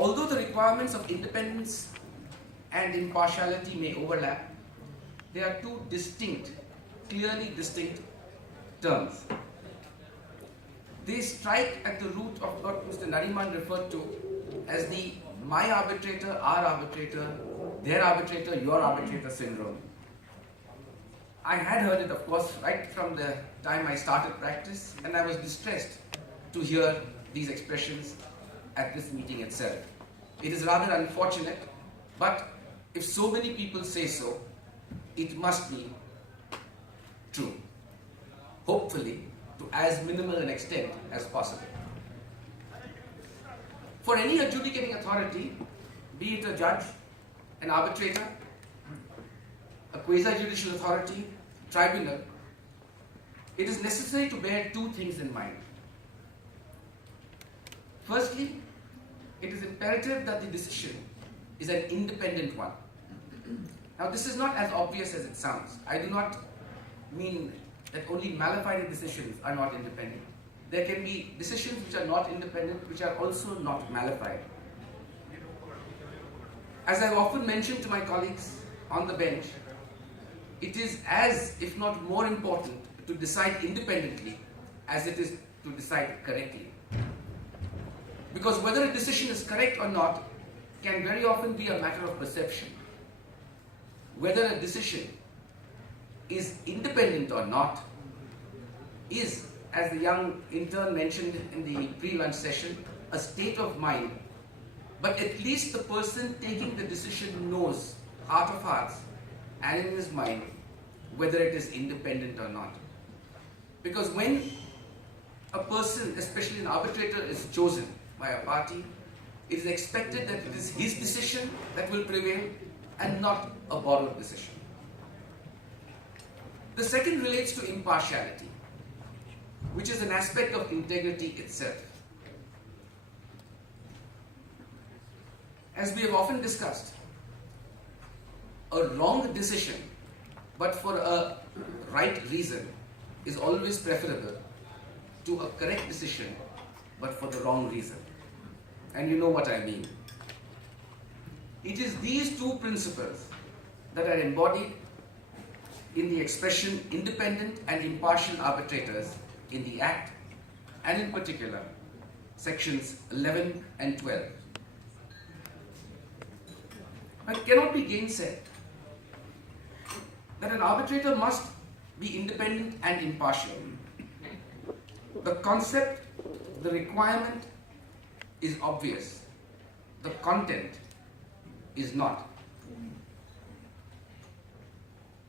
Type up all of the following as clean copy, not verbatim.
Although the requirements of independence and impartiality may overlap, they are two distinct, clearly distinct terms. They strike at the root of what Mr. Nariman referred to as the my arbitrator, our arbitrator, their arbitrator, your arbitrator syndrome. I had heard it, of course, right from the time I started practice, and I was distressed to hear these expressions at this meeting itself. It is rather unfortunate, but if so many people say so, it must be true. Hopefully, to as minimal an extent as possible. For any adjudicating authority, be it a judge, an arbitrator, a quasi-judicial authority, tribunal, it is necessary to bear two things in mind. Firstly, it is imperative that the decision is an independent one. Now, this is not as obvious as it sounds. I do not mean that only malafide decisions are not independent. There can be decisions which are not independent, which are also not malafide. As I've often mentioned to my colleagues on the bench, it is as, if not more important, to decide independently as it is to decide correctly. Because whether a decision is correct or not can very often be a matter of perception. Whether a decision is independent or not is, as the young intern mentioned in the pre-lunch session, a state of mind. But at least the person taking the decision knows, heart of hearts, and in his mind, whether it is independent or not. Because when a person, especially an arbitrator, is chosen by a party, it is expected that it is his decision that will prevail and not a borrowed decision. The second relates to impartiality, which is an aspect of integrity itself. As we have often discussed, a wrong decision, but for a right reason, is always preferable to a correct decision, but for the wrong reason. And you know what I mean. It is these two principles that are embodied in the expression independent and impartial arbitrators in the Act, and in particular, sections 11 and 12. But it cannot be gainsaid that an arbitrator must be independent and impartial. The concept, the requirement is obvious. The content is not.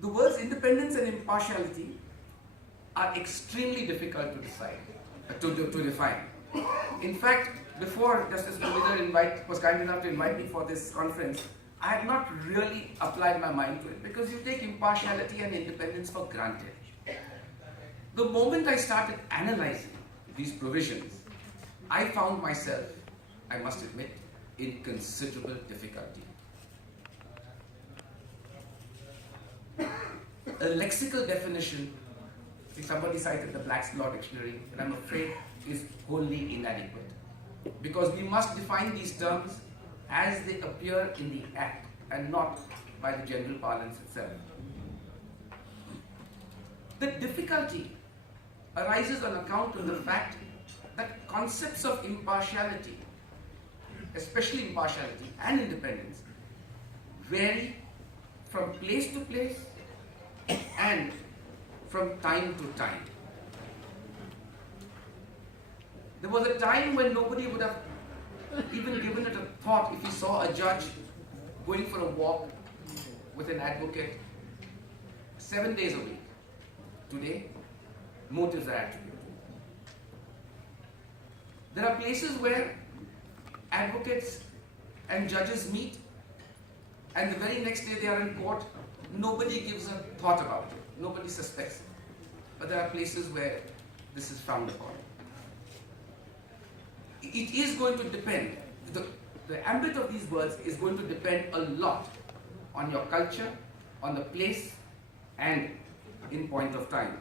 The words independence and impartiality are extremely difficult to decide, to define. In fact, before Justice Vazifdar was kind enough to invite me for this conference, I had not really applied my mind to it because you take impartiality and independence for granted. The moment I started analyzing these provisions, I found myself, I must admit, in considerable difficulty. A lexical definition, somebody cited the Black's Law Dictionary, and I'm afraid is wholly inadequate. Because we must define these terms as they appear in the Act and not by the general parlance itself. The difficulty arises on account of the fact that concepts of impartiality, especially impartiality and independence, vary from place to place and from time to time. There was a time when nobody would have even given it a thought if he saw a judge going for a walk with an advocate 7 days a week. Today, motives are attributed. There are places where advocates and judges meet, and the very next day they are in court. Nobody gives a thought about it. Nobody suspects it. But there are places where this is frowned upon. It is going to depend, the ambit of these words is going to depend a lot on your culture, on the place, and in point of time.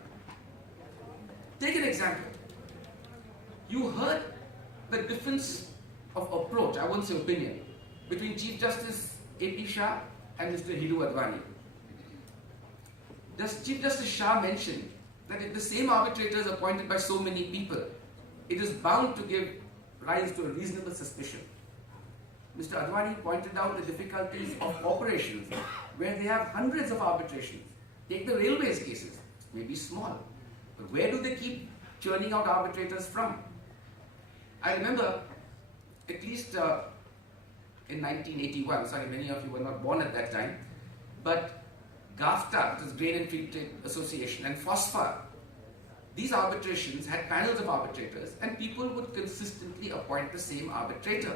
Take an example. You heard the difference of approach, I won't say opinion, between Chief Justice A.P. Shah and Mr. Hiru Advani. Chief Justice Shah mentioned that if the same arbitrator is appointed by so many people, it is bound to give rise to a reasonable suspicion. Mr. Advani pointed out the difficulties of operations where they have hundreds of arbitrations. Take the railways cases, maybe small, but where do they keep churning out arbitrators from? I remember, at least in 1981, sorry, many of you were not born at that time, but GAFTA, which is Grain and Free Trade Association, and FOSFA, these arbitrations had panels of arbitrators, and people would consistently appoint the same arbitrator.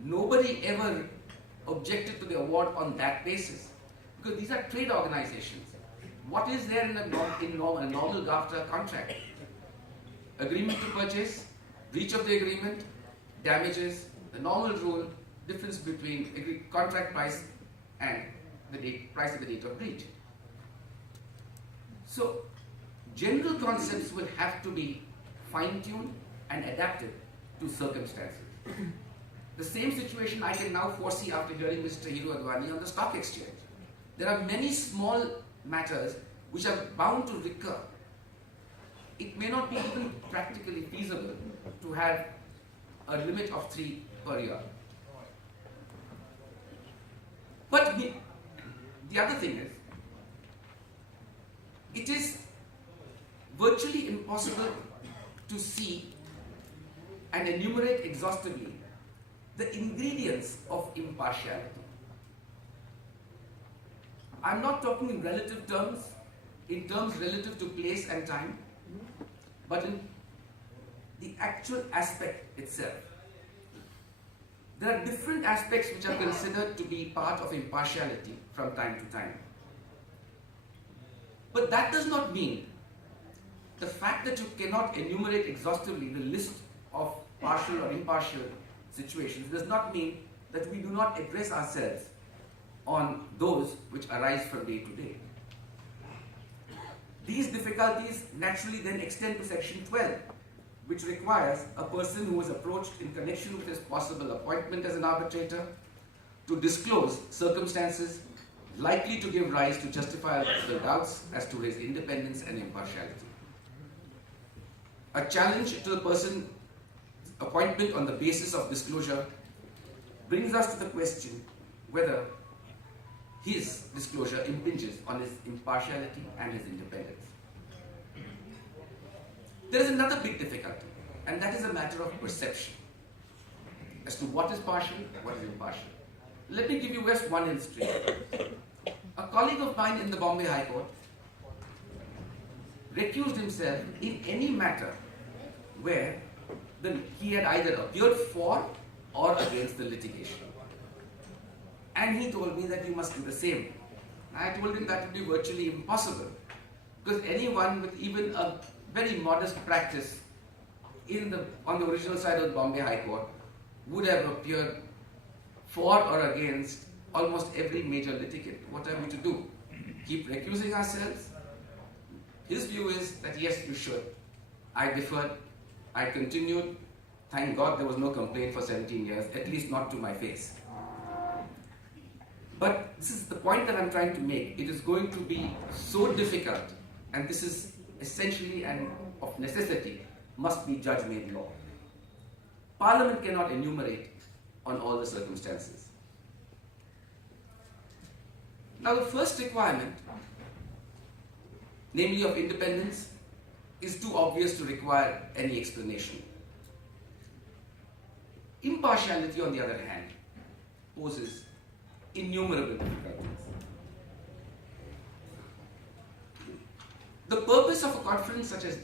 Nobody ever objected to the award on that basis, because these are trade organizations. What is there in a normal GAFTA contract? Agreement to purchase, breach of the agreement, damages, the normal rule, difference between contract price and the price at the date of breach. So, general concepts will have to be fine-tuned and adapted to circumstances. The same situation I can now foresee after hearing Mr. Hiru Advani on the stock exchange. There are many small matters which are bound to recur. It may not be even practically feasible to have a limit of 3 per year. But the other thing is, it is virtually impossible to see and enumerate exhaustively the ingredients of impartiality. I'm not talking in relative terms, in terms relative to place and time, but in the actual aspect itself. There are different aspects which are considered to be part of impartiality from time to time. But that does not mean the fact that you cannot enumerate exhaustively the list of partial or impartial situations does not mean that we do not address ourselves on those which arise from day to day. These difficulties naturally then extend to Section 12, which requires a person who is approached in connection with his possible appointment as an arbitrator to disclose circumstances likely to give rise to justifiable doubts as to his independence and impartiality. A challenge to the person's appointment on the basis of disclosure brings us to the question whether his disclosure impinges on his impartiality and his independence. There is another big difficulty, and that is a matter of perception as to what is partial, what is impartial. Let me give you just one illustration. A colleague of mine in the Bombay High Court recused himself in any matter where he had either appeared for or against the litigation. And he told me that you must do the same. I told him that would be virtually impossible, because anyone with even a very modest practice on the original side of the Bombay High Court would have appeared for or against almost every major litigant. What are we to do? Keep recusing ourselves? His view is that yes, you should. I deferred. I continued. Thank God there was no complaint for 17 years, at least not to my face. But this is the point that I'm trying to make. It is going to be so difficult, and this is essentially and of necessity must be judge-made law. Parliament cannot enumerate on all the circumstances. Now the first requirement, namely of independence, is too obvious to require any explanation. Impartiality, on the other hand, poses innumerable difficulties. The purpose of a conference such as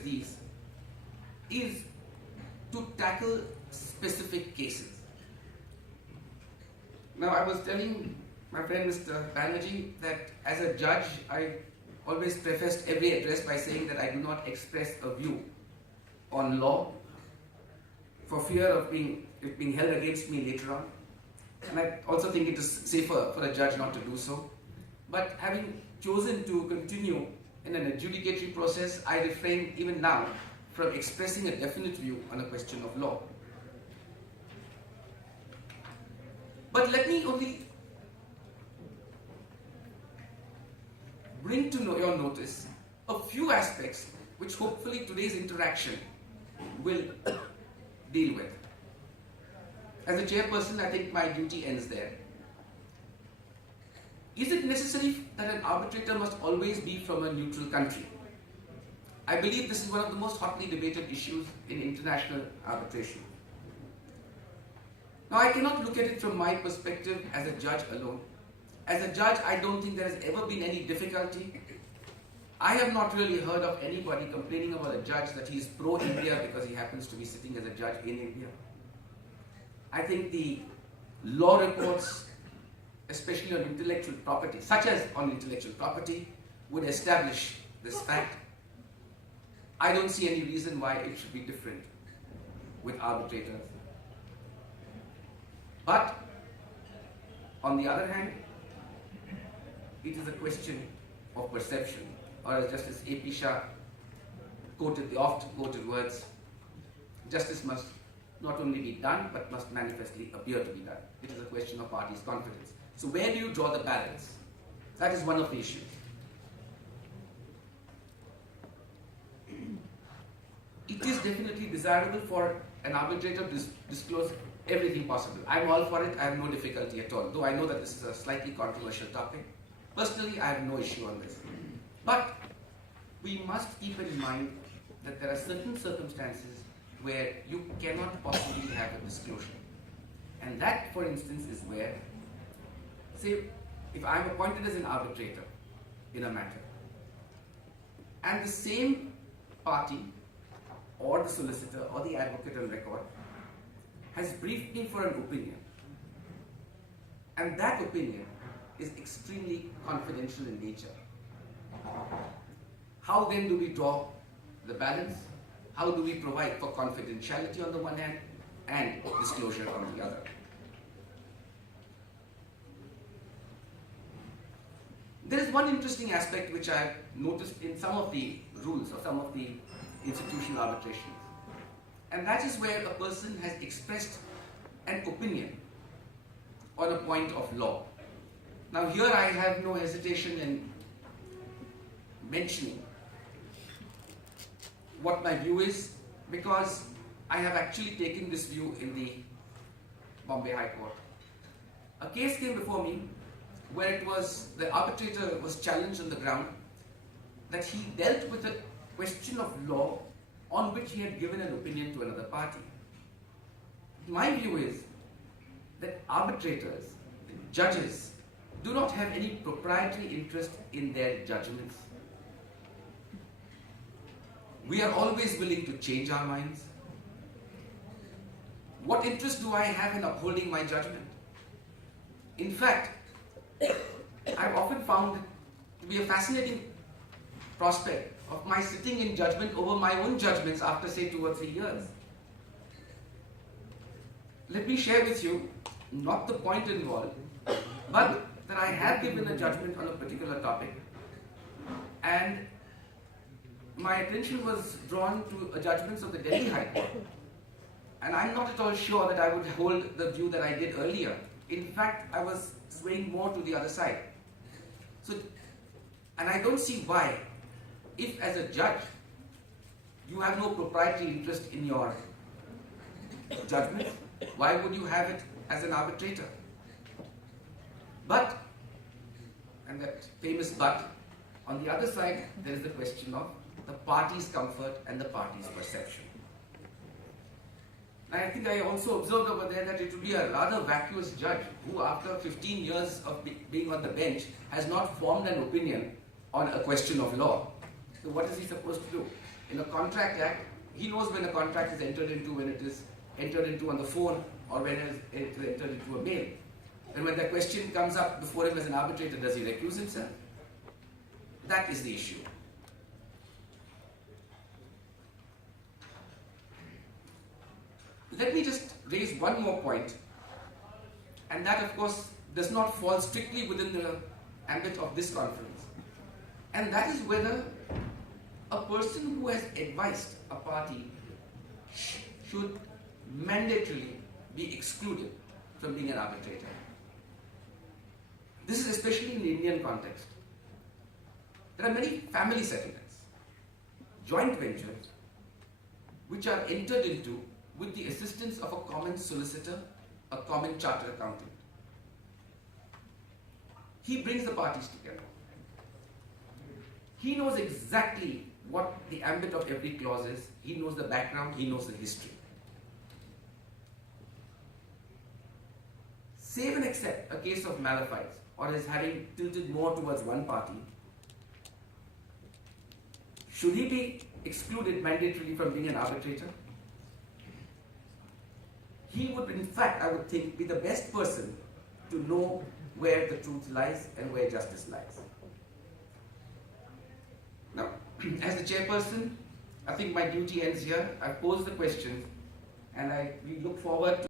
these, is to tackle specific cases. Now, I was telling my friend Mr. Banerjee that as a judge, I always prefaced every address by saying that I do not express a view on law for fear of it being held against me later on. And I also think it is safer for a judge not to do so. But having chosen to continue in an adjudicatory process, I refrain even now from expressing a definite view on a question of law. But let me only bring to your notice a few aspects which hopefully today's interaction will deal with. As a chairperson, I think my duty ends there. Is it necessary that an arbitrator must always be from a neutral country? I believe this is one of the most hotly debated issues in international arbitration. Now, I cannot look at it from my perspective as a judge alone. As a judge, I don't think there has ever been any difficulty. I have not really heard of anybody complaining about a judge that he is pro-India because he happens to be sitting as a judge in India. I think the law reports, especially on intellectual property, such as on intellectual property, would establish this fact. I don't see any reason why it should be different with arbitrators. But, on the other hand, it is a question of perception, or as Justice A.P. Shah quoted the oft-quoted words, justice must not only be done, but must manifestly appear to be done. It is a question of parties' confidence. So where do you draw the balance? That is one of the issues. It is definitely desirable for an arbitrator to disclose everything possible. I'm all for it. I have no difficulty at all. Though I know that this is a slightly controversial topic. Personally, I have no issue on this. But we must keep in mind that there are certain circumstances where you cannot possibly have a disclosure. And that, for instance, is where, say, if I'm appointed as an arbitrator in a matter, and the same party, or the solicitor, or the advocate on record, has briefed me for an opinion, and that opinion is extremely confidential in nature. How then do we draw the balance? How do we provide for confidentiality on the one hand and disclosure on the other? There is one interesting aspect which I have noticed in some of the rules or some of the institutional arbitrations, and that is where a person has expressed an opinion on a point of law. Now here I have no hesitation in mentioning what my view is, because I have actually taken this view in the Bombay High Court. A case came before me where it was, the arbitrator was challenged on the ground that he dealt with a question of law on which he had given an opinion to another party. My view is that arbitrators, judges, do not have any proprietary interest in their judgments. We are always willing to change our minds. What interest do I have in upholding my judgment? In fact, I've often found it to be a fascinating prospect of my sitting in judgment over my own judgments after, say, 2 or 3 years. Let me share with you, not the point involved, but that I have given a judgment on a particular topic, and my attention was drawn to judgments of the Delhi High Court. And I'm not at all sure that I would hold the view that I did earlier. In fact, I was swaying more to the other side. So, and I don't see why, if as a judge, you have no proprietary interest in your judgment, why would you have it as an arbitrator? But, and that famous but, on the other side, there is the question of the party's comfort and the party's perception. And I think I also observed over there that it would be a rather vacuous judge who, after 15 years of being on the bench, has not formed an opinion on a question of law. So what is he supposed to do? In a contract act, he knows when a contract is entered into, when it is entered into on the phone, or when it is entered into a mail. And when the question comes up before him as an arbitrator, does he recuse himself? That is the issue. Let me just raise one more point, and that, of course, does not fall strictly within the ambit of this conference. And that is whether a person who has advised a party should mandatorily be excluded from being an arbitrator. This is especially in the Indian context. There are many family settlements, joint ventures, which are entered into with the assistance of a common solicitor, a common chartered accountant. He brings the parties together. He knows exactly what the ambit of every clause is. He knows the background, he knows the history. Save and except a case of malefice or is having tilted more towards one party, should he be excluded mandatorily from being an arbitrator? He would, in fact, I would think, be the best person to know where the truth lies and where justice lies. Now, as the chairperson, I think my duty ends here. I've posed the questions and we look forward to